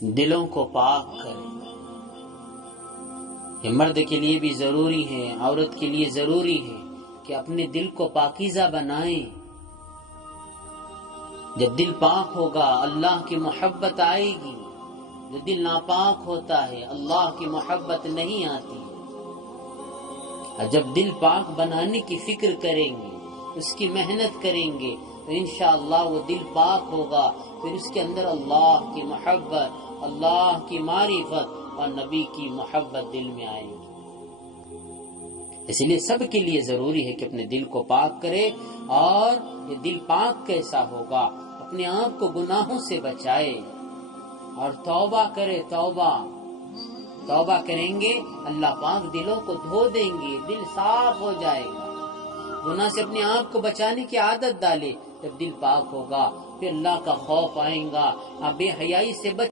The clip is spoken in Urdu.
دلوں کو پاک کریں. یہ مرد کے لیے بھی ضروری ہے، عورت کے لیے ضروری ہے کہ اپنے دل کو پاکیزہ بنائیں. جب دل پاک ہوگا اللہ کی محبت آئے گی. جو دل ناپاک ہوتا ہے اللہ کی محبت نہیں آتی. اور جب دل پاک بنانے کی فکر کریں گے، اس کی محنت کریں گے، تو انشاءاللہ وہ دل پاک ہوگا. پھر اس کے اندر اللہ کی محبت، اللہ کی معرفت اور نبی کی محبت دل میں آئے گی. اس لیے سب کے لیے ضروری ہے کہ اپنے دل کو پاک کرے. اور یہ دل پاک کیسا ہوگا؟ اپنے آپ کو گناہوں سے بچائے اور توبہ کرے. توبہ کریں گے اللہ پاک دلوں کو دھو دیں گے، دل صاف ہو جائے گا. گناہ سے اپنے آپ کو بچانے کی عادت ڈالے. جب دل پاک ہوگا پھر اللہ کا خوف آئے گا. آپ بے حیائی سے بچ